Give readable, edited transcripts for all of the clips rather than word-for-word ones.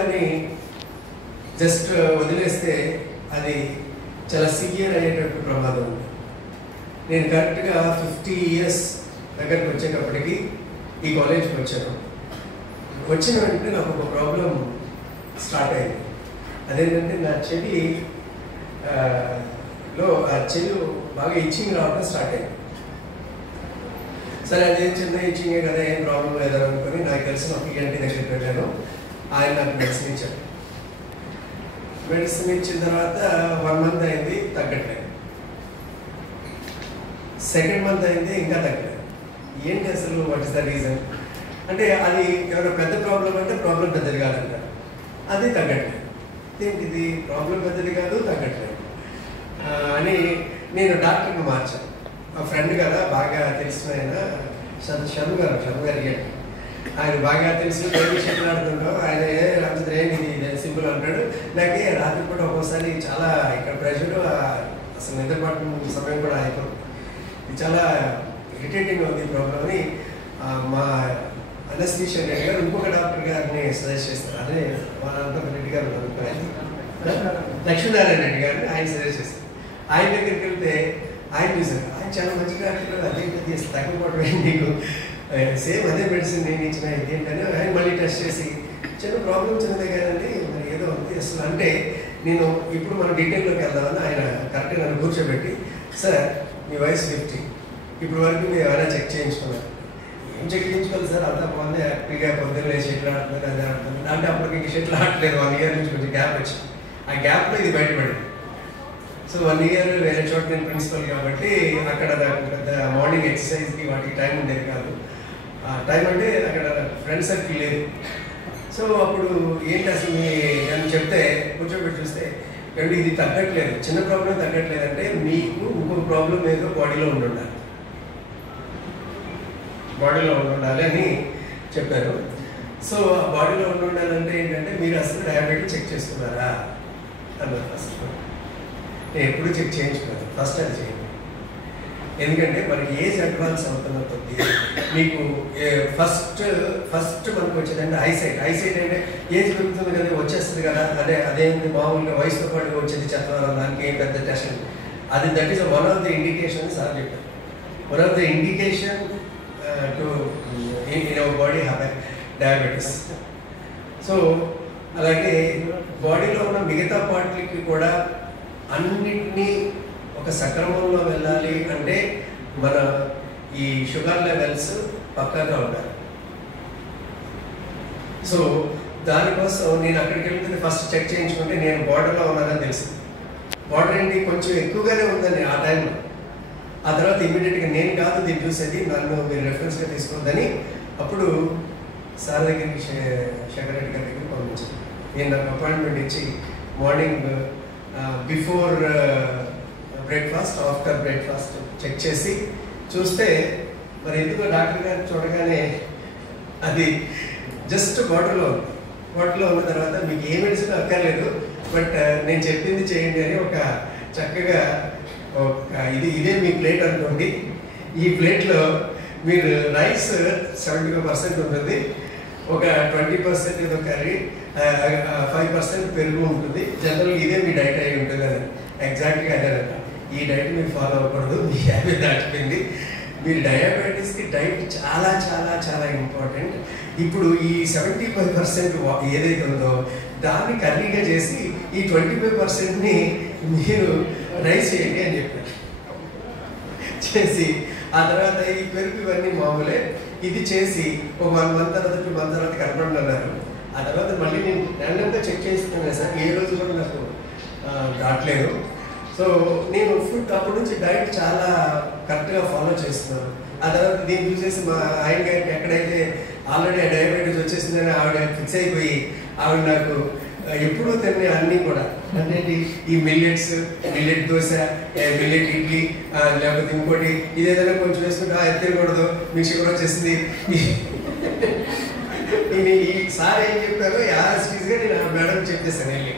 అని జస్ట్ వదిలేస్తే అది చాలా సివియర్ అయ్యేటట్టు ప్రమాదం ఉంది. నేను కరెక్ట్గా 50 years దగ్గరికి వచ్చేటప్పటికి ఈ కాలేజ్కి వచ్చాను. వచ్చిన వెంటనే నాకు ఒక ప్రాబ్లం స్టార్ట్ అయింది. అదేంటంటే నా చెవి ఆ చెవి బాగా ఇచ్చింగ్ రావడం స్టార్ట్ అయింది. సరే అదేం చిన్న ఇచ్చింగే కదా, ఏం ప్రాబ్లం లేదని అనుకుని నాకు తెలిసిన ఒక ENT దగ్గరికి వెళ్ళాను. ఆయన నాకు మెడిసిన్ ఇచ్చాడు. మెడిసిన్ ఇచ్చిన తర్వాత 1 month అయింది, తగ్గట్లేదు. 2nd month అయింది, ఇంకా తగ్గలేదు. ఏంటి అసలు, వాట్ ఇస్ ద రీజన్ అంటే అది ఎవరో పెద్ద ప్రాబ్లం అంటే ప్రాబ్లం పెద్దది కాదంటారు, అది తగ్గట్లేదు. ఏంటిది ప్రాబ్లం పెద్దది కాదు, తగ్గట్లేదు అని నేను డాక్టర్ని మార్చాను. మా ఫ్రెండ్ కదా, బాగా తెలిసిన ఆయన శర్మ గారు ఆయన బాగా తెలిసి విషయాలు ఆడుతుంటాం. ఆయన ఇది సింపుల్ అంటాడు. నాకే రాత్రి కూడా ఒక్కోసారి చాలా ఇక్కడ ప్రెషర్, అసలు నిద్రపాటు సమయం కూడా అయిపోతుంది. ఇది చాలా ఇరిటేటింగ్ ఉంది ప్రాబ్లం అని మా అనస్థీషియా రెడ్డి గారు ఇంకొక డాక్టర్ గారిని సజెస్ట్ చేస్తారు. అదే వాళ్ళంతా రెడ్డి గారు లక్ష్మీనారాయణ రెడ్డి గారిని ఆయన సజెస్ట్ చేస్తారు. ఆయన దగ్గరికి వెళ్తే ఆయన చూసారు, ఆయన చాలా మంచి డాక్టర్, అదే తగ్గిపోవడం నీకు సేమ్ అదే మెడిసిన్ నేను ఇచ్చిన ఇదేంటని ఆయన మళ్ళీ టెస్ట్ చేసి చిన్న ప్రాబ్లం చిన్నదే కదండి, మరి ఏదో ఉంది అసలు అంటే నేను ఇప్పుడు మనం డీటెయిల్లోకి వెళ్దామని ఆయన కరెక్ట్గా నన్ను కూర్చోబెట్టి, సార్ మీ వయసు 50, ఇప్పుడు వరకు మీరు ఎవరైనా చెక్ చేయించుకున్నారు? ఏం చెక్ చేయించుకోవాలి సార్, అంతా బాగుంది, హ్యాపీగా పొద్దున్న లేచి షెట్లు ఆడుతున్నారు, అదే ఆడుతుంది అంటే అప్పటికి ఇంక షెట్లు ఆడట్లేదు. 1 year నుంచి కొంచెం గ్యాప్ వచ్చింది. ఆ గ్యాప్లో ఇది బయటపడింది. సో 1 year వేరే చోట నేను ప్రిన్సిపల్ కాబట్టి అక్కడ పెద్ద మార్నింగ్ ఎక్సర్సైజ్కి వాటికి టైం ఉండేది కాదు. టైం అంటే అక్కడ ఫ్రెండ్ సర్కిల్ లేదు. సో అప్పుడు ఏంటి అసలు అని చెప్తే కూర్చోబెట్టి చూస్తే, ఏమంటే ఇది తగ్గట్లేదు, చిన్న ప్రాబ్లం తగ్గట్లేదు అంటే మీకు ఇంకొక ప్రాబ్లం ఏదో బాడీలో ఉండాలి అని చెప్పారు. సో ఆ బాడీలో ఉండాలంటే ఏంటంటే మీరు అసలు డయాబెటిక్ చెక్ చేస్తున్నారా అన్నారు. ఫస్ట్ నేను ఎప్పుడు చెక్ చేయించుకున్నాను, ఫస్ట్ అది చేయండి. ఎందుకంటే మనకి ఏజ్ అడ్వాన్స్ అవుతున్న కొద్దీ మీకు ఫస్ట్ మనకు వచ్చేదంటే ఐసైట్ అంటే ఏజ్ పెరుగుతుంది కదా, వచ్చేస్తుంది కదా, అదేంటి మామూలుగా వయసుతో పాటు వచ్చేది చెప్పాలి, దానికి ఏం పెద్ద టెస్ట్ అది. That is one of the indication sir చెప్పారు. One of the indication to in our body have diabetes. So అలాగే బాడీలో ఉన్న మిగతా పార్ట్లకి కూడా అన్నిటినీ ఒక సక్రమంలో వెళ్ళాలి అంటే మన ఈ షుగర్ లెవెల్స్ పక్కాగా ఉండాలి. సో దానికోసం నేను అక్కడికి వెళ్తే ఫస్ట్ చెక్ చేయించుకుంటే నేను బార్డర్లో ఉన్నానని తెలిసింది. బార్డర్ ఏంటి కొంచెం ఎక్కువగానే ఉందండి ఆ టైంలో. ఆ తర్వాత ఇమీడియట్గా నేను కాదు దీన్ని చూసేది, నన్ను మీరు రెఫరెన్స్గా తీసుకోవద్దని అప్పుడు సార్ దగ్గరికి శేఖర్ రెడ్డి గారి దగ్గరికి పంపించాను. నేను నాకు అపాయింట్మెంట్ ఇచ్చి morning before breakfast, after breakfast check చేసి చూస్తే మరి ఎందుకో డాక్టర్ గారిని చూడగానే అది జస్ట్ బాటిల్లో ఉన్న తర్వాత మీకు ఏ మెడిసిన్ అక్కర్లేదు, బట్ నేను చెప్పింది చేయండి అని ఒక చక్కగా ఇదే మీ ప్లేట్ అనుకోండి, ఈ ప్లేట్లో మీరు రైస్ 75% ఉంటుంది, ఒక 20% ఏదో కర్రీ, 5% పెరుగు ఉంటుంది, జనరల్గా ఇదే మీ డైట్ అయి ఉంటుంది అని. ఎగ్జాక్ట్గా అదేనంట. ఈ డైట్ మీరు ఫాలో అవ్వకూడదు, మీ 50 దాటిపోయింది. మీరు డయాబెటీస్కి డైట్ చాలా చాలా చాలా ఇంపార్టెంట్. ఇప్పుడు ఈ 75% ఏదైతే ఉందో దాన్ని కర్రీగా చేసి ఈ 25%ని మీరు రైస్ చేయండి అని చెప్పారు. చేసి ఆ తర్వాత ఈ పెరుగు ఇవన్నీ మామూలే, ఇది చేసి ఒక 1 month తర్వాత 2 months తర్వాత కనపడండి అన్నారు. ఆ తర్వాత మళ్ళీ నేను ర్యాండమ్గా చెక్ చేసుకున్నాను సార్, ఏ రోజు కూడా నాకు రావట్లేదు. సో నేను ఫుడ్ అప్పటి నుంచి డైట్ చాలా కరెక్ట్గా ఫాలో చేస్తున్నాను. ఆ తర్వాత దీన్ని చూసేసి మా ఆయన గారికి ఎక్కడైతే ఆల్రెడీ డయాబెటీస్ వచ్చేసిందని ఆవిడ ఫిక్స్ అయిపోయి ఆవిడ నాకు ఎప్పుడూ తినే అన్నీ కూడా అంటే ఈ మిల్లెట్ దోశ, మిల్లెట్ ఇడ్లీ, లేకపోతే ఇంకోటి ఇదేదైనా కొంచెం వేసుకుంటే ఎత్తకూడదు, మీకు షుగర్ వచ్చేసింది. ఈ సార్ ఏం చెప్పారో యాస్టీస్గా నేను మేడం చెప్పేసాను వెళ్ళి.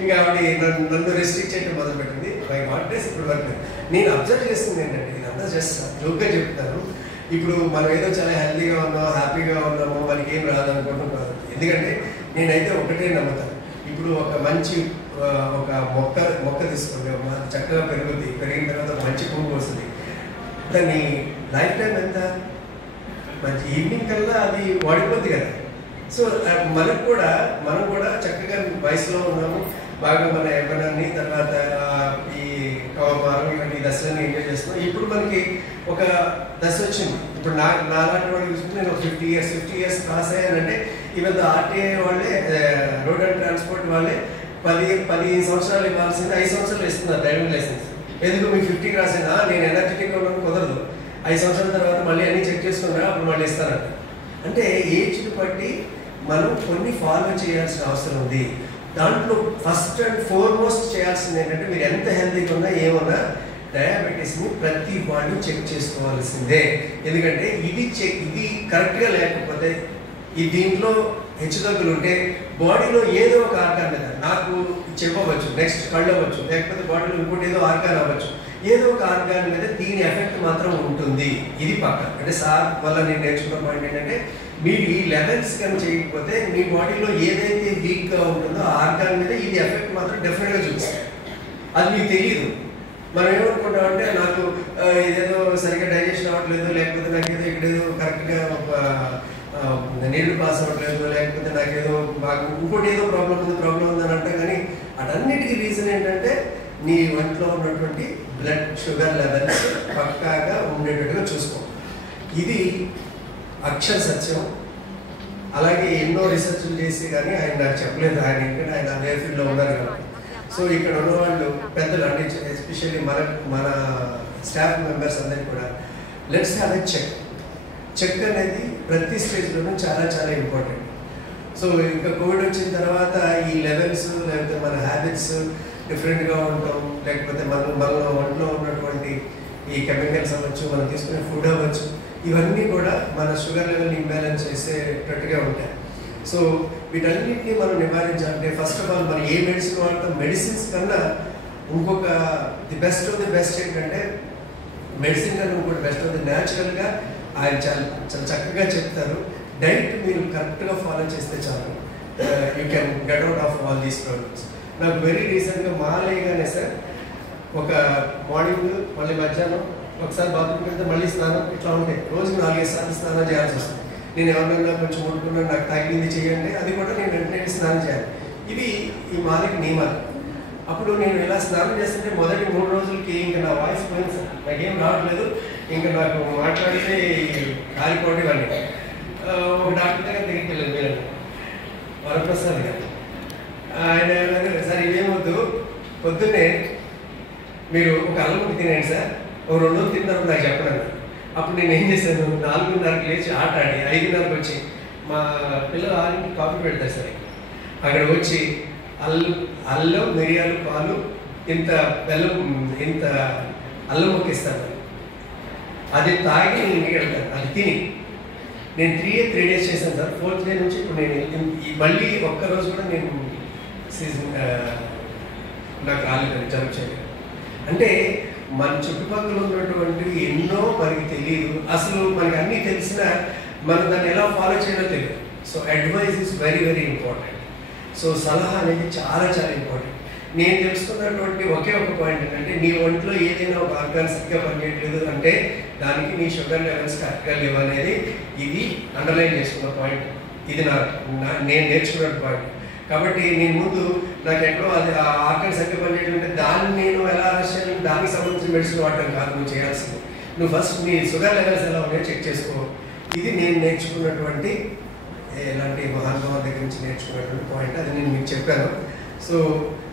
ఇంకా ఆవిడ నన్ను రెస్ట్రిక్ట్ చేయడం మొదలుపెట్టింది. బై వాట్ డేస్ ఇప్పుడు వరకు నేను అబ్జర్వ్ చేస్తుంది ఏంటంటే, ఇదంతా జస్ట్ జోక్గా చెప్తాను. ఇప్పుడు మనం ఏదో చాలా హెల్తీగా ఉన్నాం, హ్యాపీగా ఉన్నాము, మనకి ఏం రాదనుకుంటున్నాం కాదు. ఎందుకంటే నేనైతే ఒకటే నమ్ముతాను. ఇప్పుడు ఒక మంచి ఒక మొక్క తీసుకోండి, చక్కగా పెరుగుద్ది, పెరిగిన తర్వాత మంచి పువ్వు వస్తుంది. దాని లైఫ్ టైం ఎంత? మంచి ఈవినింగ్ కల్లా అది వాడిపోద్ది కదా. సో మనం కూడా చక్కగా వయసులో ఉన్నాము, బాగా మన యవ్వనాన్ని, తర్వాత ఈ కౌమారం ఇలాంటి దశలన్నీ ఎంజాయ్ చేస్తున్నాం. ఇప్పుడు మనకి ఒక దశ వచ్చింది. ఇప్పుడు నాలాంటి వాళ్ళు చూసుకుంటే నేను 50 ఇయర్స్ క్రాస్ అయ్యానంటే ఈవెన్ ఆర్టీఐ వాళ్ళే, రోడ్ అండ్ ట్రాన్స్పోర్ట్ వాళ్ళే 10 సంవత్సరాలు ఇవ్వాల్సింది 5 సంవత్సరాలు ఇస్తున్నారు డ్రైవింగ్ లైసెన్స్. ఎందుకు మీకు 50 క్రాస్ అయినా నేను ఎనర్జెటిక్గా ఉండడం కుదరదు, 5 సంవత్సరాల తర్వాత మళ్ళీ అన్నీ చెక్ చేసుకున్నా అప్పుడు మళ్ళీ ఇస్తారంట. అంటే ఏజ్ని బట్టి మనం కొన్ని ఫాలో చేయాల్సిన అవసరం ఉంది. దాంట్లో ఫస్ట్ అండ్ ఫార్మోస్ట్ చేయాల్సింది ఏంటంటే, మీరు ఎంత హెల్తీగా ఉన్నా ఏమన్నా డయాబెటీస్ని ప్రతి వాళ్ళు చెక్ చేసుకోవాల్సిందే. ఎందుకంటే ఇది కరెక్ట్గా లేకపోతే దీంట్లో హెచ్చుతగ్గులు ఉంటే బాడీలో ఏదో ఒక ఆర్గాన్ మీద, నాకు చెప్పవచ్చు, నెక్స్ట్ కళ్ళు అవ్వచ్చు, లేకపోతే బాడీలో ఇంకోటి ఏదో ఆర్గాన్ అవ్వచ్చు, ఏదో ఒక ఆర్గాన్ మీద దీని ఎఫెక్ట్ మాత్రం ఉంటుంది. ఇది పక్క. అంటే సార్ వల్ల నేను నేర్చుకున్న పాయింట్ ఏంటంటే, మీరు ఈ లెవెల్స్ కానీ చేయకపోతే మీ బాడీలో ఏదైతే వీక్గా ఉంటుందో ఆ ఆర్గాన్ మీద ఇది ఎఫెక్ట్ మాత్రం డెఫినెట్గా చూపిస్తుంది. అది మీకు తెలియదు. మనం ఏమనుకుంటామంటే, నాకు ఇదేదో సరిగ్గా డైజెషన్ అవ్వట్లేదు, లేకపోతే నాకు ఏదో ఇక్కడేదో కరెక్ట్గా నీళ్లు పాస్ అవ్వట్లేదు, లేకపోతే నాకేదో బాగా ఇంకోటి ఏదో ప్రాబ్లం ఉందని అంటాం. కానీ అటన్నిటికీ రీజన్ ఏంటంటే, నీ ఒంట్లో ఉన్నటువంటి బ్లడ్ షుగర్ లెవెల్స్ పక్కాగా ఉండేటట్టుగా చూసుకో. ఇది అక్షర సత్యం. అలాగే ఎన్నో రీసెర్చ్లు చేసి కానీ ఆయన నాకు చెప్పలేదు. ఆయన అదే ఫీల్డ్లో ఉన్నారు కదా. సో ఇక్కడ ఉన్నవాళ్ళు పెద్దలు, అంటే ఎస్పెషల్లీ మన స్టాఫ్ మెంబర్స్ అందరికీ కూడా లెట్స్ హ్యావ్ ఎ చెక్ అనేది ప్రతి స్టేజ్లోనూ చాలా చాలా ఇంపార్టెంట్. సో ఇంకా కోవిడ్ వచ్చిన తర్వాత ఈ లెవెల్స్, లేకపోతే మన హ్యాబిట్స్ డిఫరెంట్గా ఉండటం, లేకపోతే మనలో ఒంట్లో ఉన్నటువంటి ఈ కెమికల్స్ అవ్వచ్చు, మనం తీసుకునే ఫుడ్ అవ్వచ్చు, ఇవన్నీ కూడా మన షుగర్ లెవెల్ని ఇంబ్యాలెన్స్ చేసేటట్టుగా ఉంటాయి. సో వీటన్నిటిని మనం నివారించాలంటే ఫస్ట్ ఆఫ్ ఆల్ మనం ఏ మెడిసిన్ వాడతాం, మెడిసిన్స్ కన్నా ఇంకొక ది బెస్ట్ ఏంటంటే, మెడిసిన్ కన్నా ఇంకోటి బెస్ట్ ఆఫ్ ది న్యాచురల్గా ఆయన చాలా చక్కగా చెప్తారు. డైట్ మీరు కరెక్ట్గా ఫాలో చేస్తే చాలు, you can get out of all these problems. నాకు వెరీ రీసెంట్గా మాలేగానే సార్, ఒక మార్నింగ్ మళ్ళీ మధ్యాహ్నం ఒకసారి బాత్రూమ్కి వెళ్తే మళ్ళీ స్నానం, ఇట్లా ఉంటాయి. రోజు 4-5 సార్లు స్నానం చేయాల్సి వస్తుంది. నేను ఎవరినైనా కొంచెం ముట్టుకున్నాను, నాకు తగిలింది చేయండి, అది కూడా నేను వెంటనే స్నానం చేయాలి. ఇవి ఈ మాలిక నియమాలు. అప్పుడు నేను ఇలా స్నానం చేస్తుంటే మొదటి 3 రోజులకి ఇంకా నా వాయిస్ పోయింది సార్, నాకేం రావట్లేదు, ఇంకా నాకు మాట్లాడితే కాలిపోవడం ఇవన్నీ. ఒక డాక్టర్ దగ్గరికి వెళ్ళాను, మీరు వరప్రసాద్ గారు. ఆయన సార్ ఇవేమొద్దు, పొద్దున్నే మీరు ఒక అల్లం ముక్క తినండి సార్, ఒక 2 రోజులు తిన్న తర్వాత నాకు చెప్పండి. అప్పుడు నేను ఏం చేశాను, 4:30కి లేచి ఆట ఆడి 5:30కి వచ్చి, మా పిల్లలు 6కి కాఫీ పెడతారు సార్, అక్కడ వచ్చి అల్లం, మిరియాలు, పాలు, ఇంత బెల్లం, ఇంత అల్లం ముక్క ఇస్తాను. అది తాగి నేను ఇంటికి వెళ్తాను. అది తిని నేను 3 డేస్ చేశాను సార్. 4th డే నుంచి ఇప్పుడు నేను మళ్ళీ ఒక్కరోజు కూడా నేను నాకు రాలేదు, జరుపు చేయలేదు. అంటే మన చుట్టుపక్కల ఉన్నటువంటి ఎన్నో మనకి తెలియదు, అసలు మనకి అన్నీ తెలిసినా మనం దాన్ని ఎలా ఫాలో చేయాలో తెలియదు. So advice is very very important. So సలహా అనేది చాలా చాలా ఇంపార్టెంట్. నేను తెలుసుకున్నటువంటి ఒకే ఒక పాయింట్ ఏంటంటే, నీ ఒంట్లో ఏదైనా ఒక ఆర్గాన్ సరిగ్గా పనిచేయట్లేదు అంటే దానికి నీ షుగర్ లెవెల్స్ కరెక్ట్గా లేవు అనేది ఇది అండర్లైన్ చేసుకున్న పాయింట్. ఇది నేను నేర్చుకున్న పాయింట్. కాబట్టి నేను ముందు నాకు ఎక్కడో అది ఆ ఆర్గాన్ సరిగ్గా పనిచేయడం అంటే దాన్ని నేను ఎలా అరెస్ట్ చేయాలి, దానికి సంబంధించిన మెడిసిన్ వాడటం కాదు నువ్వు చేయాల్సింది. నువ్వు ఫస్ట్ నీ షుగర్ లెవెల్స్ ఎలా ఉన్నాయో చెక్ చేసుకో. ఇది నేను నేర్చుకున్నటువంటి, ఎలాంటి మహానుభావుల దగ్గర నుంచి నేర్చుకున్నటువంటి పాయింట్. అది నేను మీకు చెప్పాను. సో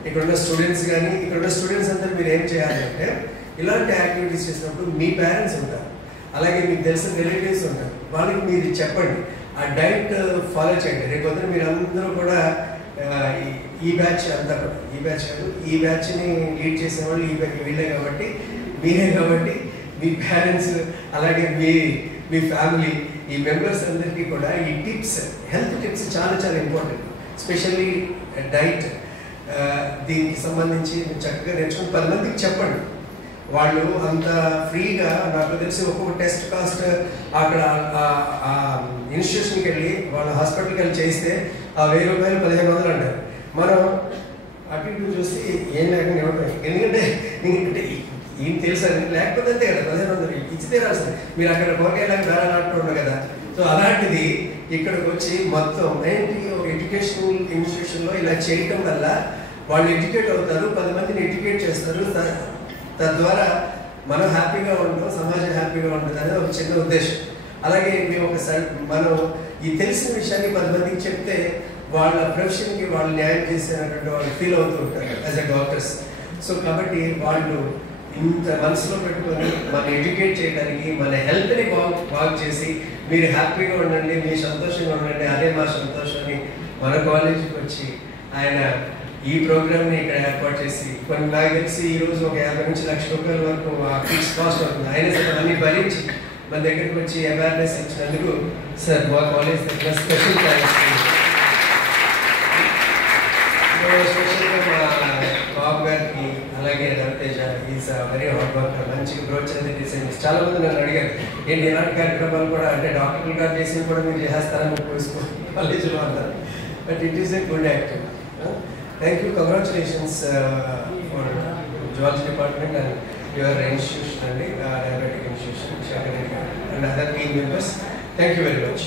ఇక్కడున్న స్టూడెంట్స్ కానీ, ఇక్కడున్న స్టూడెంట్స్ అందరూ మీరు ఏం చేయాలంటే, ఇలాంటి యాక్టివిటీస్ చేసినప్పుడు మీ పేరెంట్స్ ఉంటారు, అలాగే మీకు తెలిసిన రిలేటివ్స్ ఉంటారు, వాళ్ళకి మీరు చెప్పండి, ఆ డైట్ ఫాలో చేయండి. రేపు పొద్దున మీరు అందరూ కూడా ఈ బ్యాచ్ అంతా కూడా, ఈ బ్యాచ్ కాదు, ఈ బ్యాచ్ని లీడ్ చేసేవాళ్ళు వీళ్ళే కాబట్టి, మీరే కాబట్టి, మీ పేరెంట్స్ అలాగే మీ ఫ్యామిలీ, ఈ మెంబర్స్ అందరికీ కూడా ఈ టిప్స్, హెల్త్ టిప్స్ చాలా చాలా ఇంపార్టెంట్. స్పెషల్లీ డైట్, దీనికి సంబంధించి మీరు చక్కగా నేర్చుకుని 10 మందికి చెప్పండి. వాళ్ళు అంత ఫ్రీగా, నాకు తెలిసి ఒక్కొక్క టెస్ట్ కాస్ట్ అక్కడ ఇన్స్టిట్యూషన్కి వెళ్ళి వాళ్ళ హాస్పిటల్కి వెళ్ళి చేస్తే ఆ 1000 రూపాయలు 1500 అంటారు. మనం అటు ఇటు చూసి ఏం లేకుండా ఇవ్వటం. ఎందుకంటే ఏం తెలుసా లేకపోతే అంతే కదా, 1500 ఇచ్చి తీరాల్సింది. మీరు అక్కడ కూరగాయలాగా బేరాలాడుతూ ఉండవు కదా. సో అలాంటిది ఇక్కడికి వచ్చి మొత్తం ఏంటి ఎడ్యుకేషనల్ ఇన్స్టిట్యూషన్లో ఇలా చేయటం వల్ల వాళ్ళు ఎడ్యుకేట్ అవుతారు, 10 మందిని ఎడ్యుకేట్ చేస్తారు. తద్వారా మనం హ్యాపీగా ఉంటాం, సమాజం హ్యాపీగా ఉంటుంది అనేది ఒక చిన్న ఉద్దేశం. అలాగే మేము మనం ఈ తెలిసిన విషయాన్ని 10 మందికి చెప్తే వాళ్ళ ప్రొఫెషన్కి వాళ్ళు న్యాయం చేసేటటువంటి వాళ్ళు ఫీల్ అవుతూ ఉంటారు యాజ్ ఎ డాక్టర్స్. సో కాబట్టి వాళ్ళు ఇంత మనసులో పెట్టుకొని మన ఎడ్యుకేట్ చేయడానికి, మన హెల్త్ని బాగు చేసి మీరు హ్యాపీగా ఉండండి, మీరు సంతోషంగా ఉండండి, అదే మా సంతోషాన్ని మన కాలేజీకి వచ్చి ఆయన ఈ ప్రోగ్రామ్ని ఇక్కడ ఏర్పాటు చేసి కొన్ని నాకు తెలిసి ఈరోజు ఒక 50 నుంచి 1,00,000 రూపాయల వరకు ఆ ఫిక్స్ కాస్ట్ అవుతుంది. అయినా సరే అన్ని భరించి మన దగ్గరికి వచ్చి అవేర్నెస్ ఇచ్చినందుకు సార్ మా కాలేజ్ దగ్గర స్పెషల్ థ్యాంక్స్. స్పెషల్గా మా బాబు గారికి అలాగే Raviteja is very hard worker, మంచిగా గ్రోత్ చదివి. చాలా మంది నన్ను అడిగారు ఏంటి ఇలాంటి కార్యక్రమాలు కూడా అంటే డాక్టర్లు గారు చేసి కూడా మీరు చేస్తారని కాలేజీలో అన్నారు. But it is a good active. Thank you, congratulations for Zoology Department and your institution and Diabetic Institution, and other team members. Thank you very much.